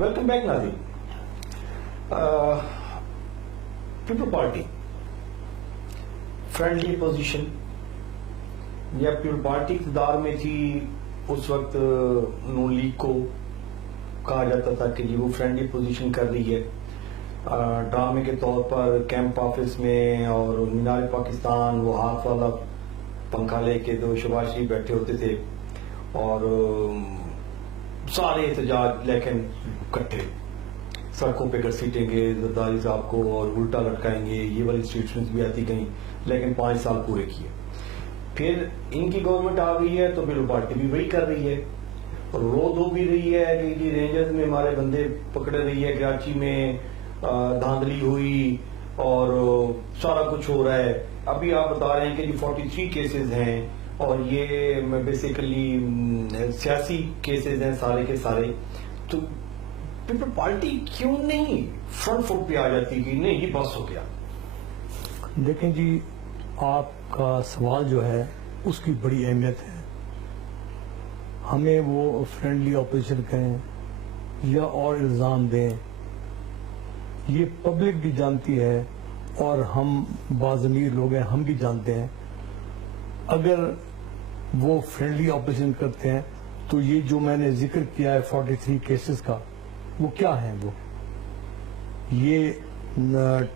Welcome back ناظرین. People party friendly opposition یا people party اقتدار میں تھی اس وقت نون لیگ کو کہا جاتا تھا کہ جی وہ فرینڈلی اپوزیشن کر رہی ہے. ڈرامے کے طور پر کیمپ آفس میں اور مینار پاکستان وہ ہاتھ والا پنکھا لے کے دو شہباز شریف بیٹھے ہوتے تھے اور سارے احتجاج لیکن کٹھے سڑکوں پہ گھسیٹیں گے زرداری صاحب کو اور الٹا لٹکائیں گے. یہ والی اسٹیٹمنٹس بھی آتی گئیں لیکن 5 سال پورے کیے. پھر ان کی گورنمنٹ آ گئی ہے تو پیپل پارٹی بھی وہی کر رہی ہے اور رو دھو بھی رہی ہے کہ جی رینجرز میں ہمارے بندے پکڑے رہی ہے, کراچی میں دھاندلی ہوئی اور سارا کچھ ہو رہا ہے. ابھی آپ بتا رہے ہیں کہ جی 43 کیسز ہیں اور یہ بیسیکلی سیاسی کیسز ہیں سارے کے سارے. تو پیپل پارٹی کیوں نہیں فرنٹ فٹ پہ آ جاتی کہ نہیں یہ بس ہو گیا؟ دیکھیں جی, آپ کا سوال جو ہے اس کی بڑی اہمیت ہے. ہمیں وہ فرینڈلی اپوزیشن کہیں یا اور الزام دیں, یہ پبلک بھی جانتی ہے اور ہم باضمیر لوگ ہیں, ہم بھی جانتے ہیں. اگر وہ فرینڈلی اپوزیشن کرتے ہیں تو یہ جو میں نے ذکر کیا ہے 43 کیسز کا, وہ کیا ہے؟ وہ یہ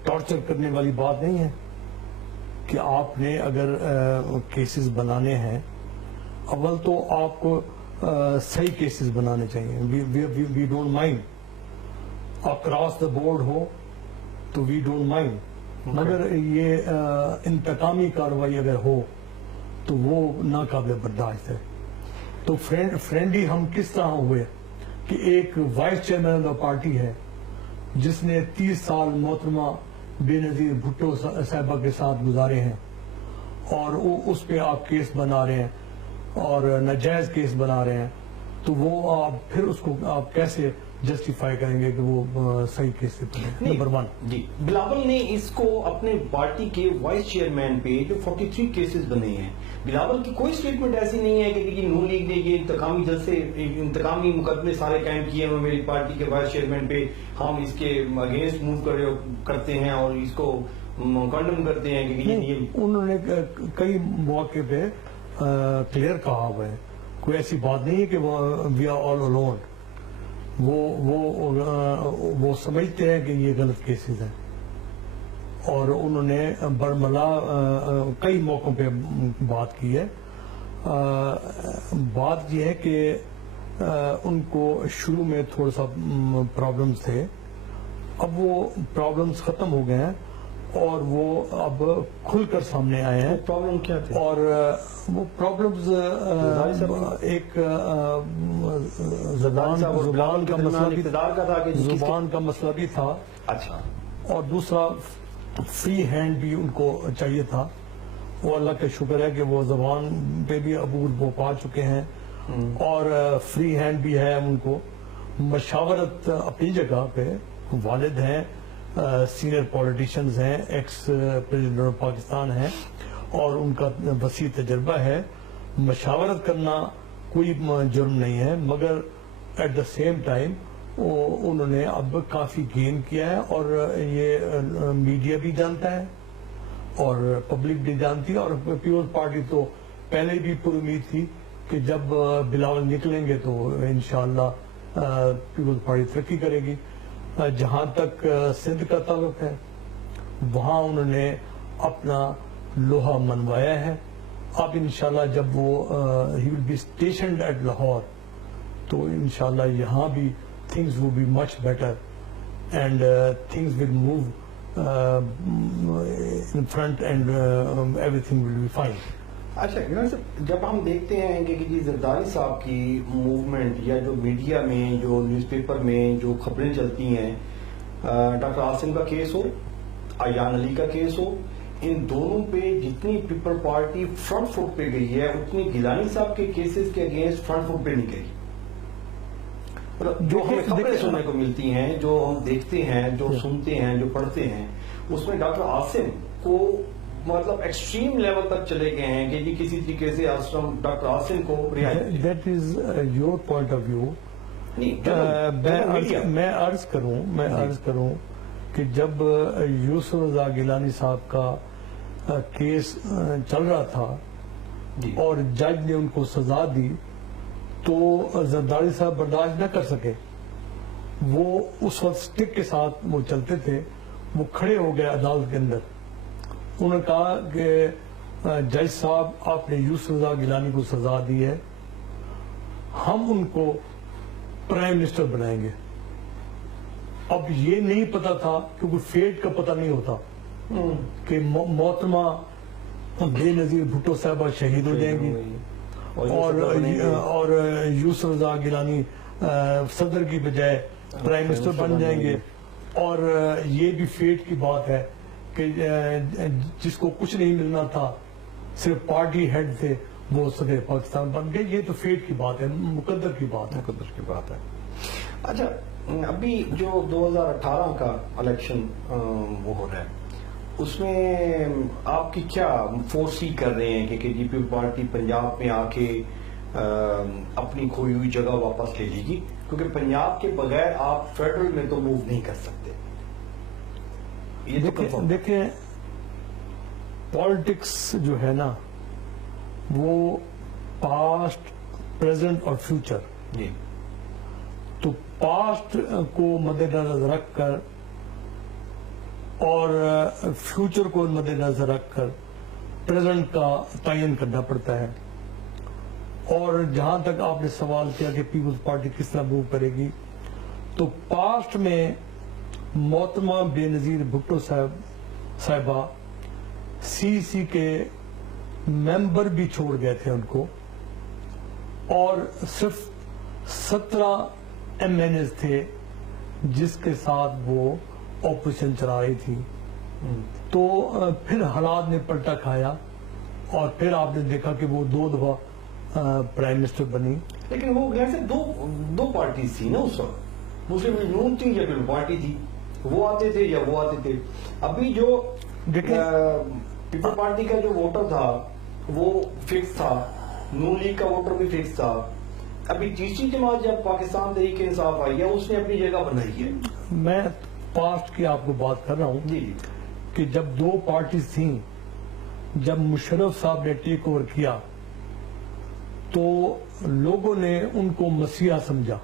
ٹارچر کرنے والی بات نہیں ہے کہ آپ نے اگر کیسز بنانے ہیں, اول تو آپ کو صحیح کیسز بنانے چاہیے. We don't mind across the board ہو تو وی ڈونٹ مائنڈ, مگر یہ انتقامی کارروائی اگر ہو تو وہ ناقابل برداشت ہے. تو فرینڈلی ہم کس طرح ہوئے کہ ایک وائس چیئرمین آف پارٹی ہے جس نے 30 سال محترمہ بے نظیر بھٹو صاحبہ کے ساتھ گزارے ہیں اور اس پہ آپ کیس بنا رہے ہیں اور ناجائز کیس بنا رہے ہیں, تو وہ آپ پھر اس کو آپ کیسے جسٹیفائی کریں گے کہ وہ صحیح کیس سے بنے؟ نمبر 1 جی بلاول نے اس کو اپنے پارٹی کے وائس چیئرمین پہ جو 43 کیسز بنے ہیں, بلاول کی کوئی اسٹیٹمنٹ ایسی نہیں ہے کہ نون لیگ نے یہ انتقامی جلسے انتقامی مقدمے سارے قائم کیے ہیں میری پارٹی کے وائس چیئرمین پہ, ہم اس کے اگینسٹ موو کرتے ہیں اور اس کو کنڈم کرتے ہیں کہ انہوں نے کئی مواقع پہ کلیئر کہا ہوا ہے, کوئی ایسی بات نہیں ہے کہ وی آر آل الون. وہ سمجھتے ہیں کہ یہ غلط کیسز ہیں اور انہوں نے برملا کئی موقعوں پہ بات کی ہے. بات یہ ہے کہ ان کو شروع میں تھوڑا سا پرابلمز تھے, اب وہ پرابلمز ختم ہو گئے ہیں اور وہ اب کھل کر سامنے آئے ہیں. پرابلم کیا تھے؟ اور وہ پرابلمز ایک زبان کا مسئلہ بھی تھا. اچھا. اور دوسرا فری ہینڈ بھی ان کو چاہیے تھا. وہ اللہ کا شکر ہے کہ وہ زبان پہ بھی عبور وہ پا چکے ہیں اور فری ہینڈ بھی ہے ان کو. مشاورت اپنی جگہ پہ, والد ہیں, سینئر پولیٹیشنز ہیں, ایکس پریزیڈنٹ آف پاکستان ہیں اور ان کا وسیع تجربہ ہے. مشاورت کرنا کوئی جرم نہیں ہے, مگر ایٹ دا سیم ٹائم انہوں نے اب کافی گین کیا ہے اور یہ میڈیا بھی جانتا ہے اور پبلک بھی جانتی ہے. اور پیپلز پارٹی تو پہلے بھی پر امید تھی کہ جب بلاول نکلیں گے تو انشاءاللہ پیپلز پارٹی ترقی کرے گی. جہاں تک سندھ کا تعلق ہے وہاں انہوں نے اپنا لوہا منوایا ہے. اب انشاءاللہ جب وہ he will be stationed at Lahore تو انشاءاللہ یہاں بھی things will be much better and things will move in front and everything will be fine. اچھا جب ہم دیکھتے ہیں کہ جی زرداری صاحب کی موومنٹ یا جو میڈیا میں جو نیوز پیپر میں جو خبریں چلتی ہیں, ڈاکٹر عاصم کا کیس ہو, ایان علی کا کیس ہو, ان دونوں پہ جتنی پیپل پارٹی فرنٹ فٹ پہ گئی ہے اتنی گیلانی صاحب کے کیسز کے اگینسٹ فرنٹ فٹ پہ نہیں گئی. جو ہمیں خبریں سننے کو ملتی ہیں, جو ہم دیکھتے ہیں, جو سنتے ہیں, جو پڑھتے ہیں, اس میں ڈاکٹر عاصم کو مطلب ایکسٹریم لیول تک چلے گئے ہیں کہ جی کسی طریقے سے ڈاکٹر عاصم کو رہائی. That is your point of view. میں عرض کروں کہ جب یوسف رضا گیلانی صاحب کا کیس چل رہا تھا اور جج نے ان کو سزا دی تو زرداری صاحب برداشت نہ کر سکے. وہ اس وقت سٹک کے ساتھ وہ چلتے تھے. وہ کھڑے ہو گئے عدالت کے اندر. انہوں نے کہا کہ جج صاحب آپ نے یوسف رضا گیلانی کو سزا دی ہے, ہم ان کو پرائم منسٹر بنائیں گے. اب یہ نہیں پتا تھا کیونکہ فیٹ کا پتہ نہیں ہوتا کہ محترمہ بے نظیر بھٹو صاحبہ شہید ہو جائیں گی اور یوسف رضا گیلانی صدر کی بجائے پرائم منسٹر بن جائیں گے. اور یہ بھی فیٹ کی بات ہے کہ جس کو کچھ نہیں ملنا تھا, صرف پارٹی ہیڈ تھے, وہ صدر پاکستان بن گئے. یہ تو فیٹ کی بات ہے, مقدر کی بات ہے. اچھا, ابھی جو 2018 کا الیکشن وہ ہو رہا ہے, اس میں آپ کی کیا فورسی کر رہے ہیں کہ جی پی پارٹی پنجاب میں آ کے اپنی کھوئی ہوئی جگہ واپس لے لے گی, کیونکہ پنجاب کے بغیر آپ فیڈرل میں تو موو نہیں کر سکتے. دیکھیں پالیٹکس جو ہے نا وہ پاسٹ, پریزنٹ اور فیوچر. جی, تو پاسٹ کو مد نظر رکھ کر اور فیوچر کو مد نظر رکھ کر پریزنٹ کا تعین کرنا پڑتا ہے. اور جہاں تک آپ نے سوال کیا کہ پیپلز پارٹی کس طرح موو کرے گی, تو پاسٹ میں محترمہ بے نظیر بھٹو صاحبہ سی کے ممبر بھی چھوڑ گئے تھے ان کو, اور صرف 17 MNAs تھے جس کے ساتھ وہ اپوزیشن چلا رہی تھی. تو پھر حالات نے پلٹا کھایا اور پھر آپ نے دیکھا کہ وہ 2 دفعہ پرائم منسٹر بنی. لیکن وہ ویسے دو پارٹیز تھی نا اس وقت, مسلم لیگ نون تھی یا پھر پارٹی تھی, وہ آتے تھے یا وہ آتے تھے. ابھی جو پیپل پارٹی کا جو ووٹر تھا وہ فکس تھا, نون لیگ کا ووٹر بھی فکس تھا. ابھی تیسری جماعت جب پاکستان تحریک انصاف آئی ہے, اس نے اپنی جگہ بنائی ہے. میں پاسٹ کی آپ کو بات کر رہا ہوں جی, کہ جب 2 پارٹیز تھیں, جب مشرف صاحب نے ٹیک اوور کیا تو لوگوں نے ان کو مسیحا سمجھا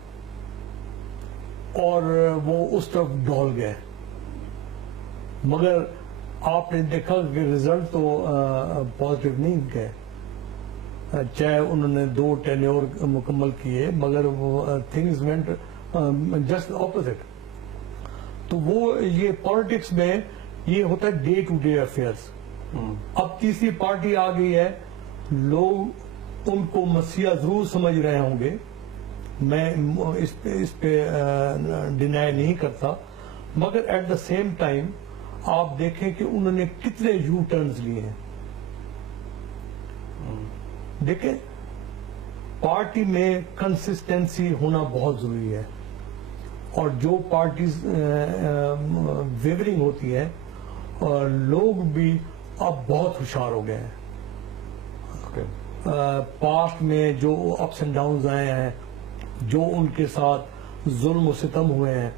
اور وہ اس طرف ڈول گئے. مگر آپ نے دیکھا کہ رزلٹ تو پازیٹیو نہیں گئے, چاہے انہوں نے 2 ٹینیور مکمل کیے, مگر وہ تھنگز وینٹ جسٹ اپوزٹ. تو وہ یہ پالیٹکس میں یہ ہوتا ہے ڈے ٹو ڈے افیئرس. اب تیسری پارٹی آ گئی ہے, لوگ ان کو مسیحا ضرور سمجھ رہے ہوں گے, میں اس پہ ڈینائی نہیں کرتا, مگر ایٹ دا سیم ٹائم آپ دیکھیں کہ انہوں نے کتنے یو ٹرنز لیے ہیں. دیکھیں پارٹی میں کنسسٹنسی ہونا بہت ضروری ہے, اور جو پارٹیز ویورنگ ہوتی ہے, اور لوگ بھی اب بہت ہوشیار ہو گئے ہیں. پاسٹ میں جو اپس اینڈ ڈاؤنز آئے ہیں, جو ان کے ساتھ ظلم و ستم ہوئے ہیں,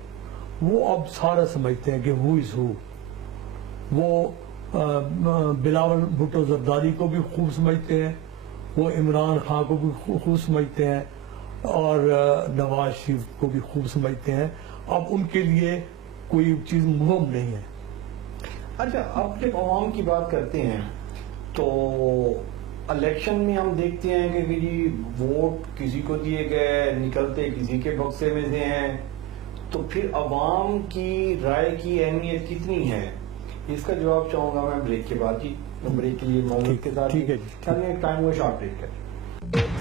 وہ اب سارا سمجھتے ہیں کہ who is who. وہ بلاول بھٹو زرداری کو بھی خوب سمجھتے ہیں, وہ عمران خان کو بھی خوب سمجھتے ہیں, اور نواز شریف کو بھی خوب سمجھتے ہیں. اب ان کے لیے کوئی چیز مہم نہیں ہے. اچھا, اب جب عوام کی بات کرتے ہیں تو الیکشن میں ہم دیکھتے ہیں کہ جی ووٹ کسی کو دیے گئے, نکلتے کسی کے بکسے میں سے ہیں, تو پھر عوام کی رائے کی اہمیت کتنی ہے؟ اس کا جواب چاہوں گا میں بریک کے بعد. جی, بریک کے لیے معلومات کے ساتھ ٹائم شارٹ بریک ہے.